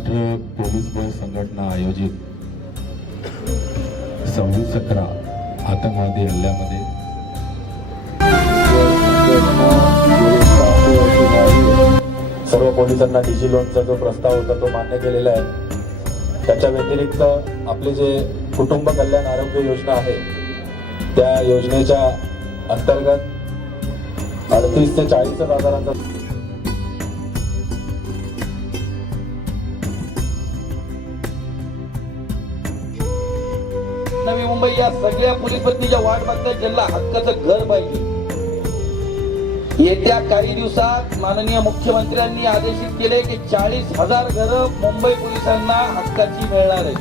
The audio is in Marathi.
महाराष्ट्र पोलीस बळ संघटना आयोजित 26/11 आतंकवादी हल्ल्यामध्ये सर्व पोलिसांना डीजी लोनचा जो प्रस्ताव होता तो मान्य केलेला आहे। त्याच्या व्यतिरिक्त आपले जे कुटुंब कल्याण आरोग्य योजना आहे त्या योजनेच्या अंतर्गत 38 ते 40 हजारांचा नवी मुंबई या सगळ्या पोलीस पत्नीच्या वाट बघतात ज्यांना हक्काचं घर पाहिजे। येत्या काही दिवसात माननीय मुख्यमंत्र्यांनी आदेशित केले की 40,000 घरं मुंबई पोलिसांना हक्काची मिळणार आहेत।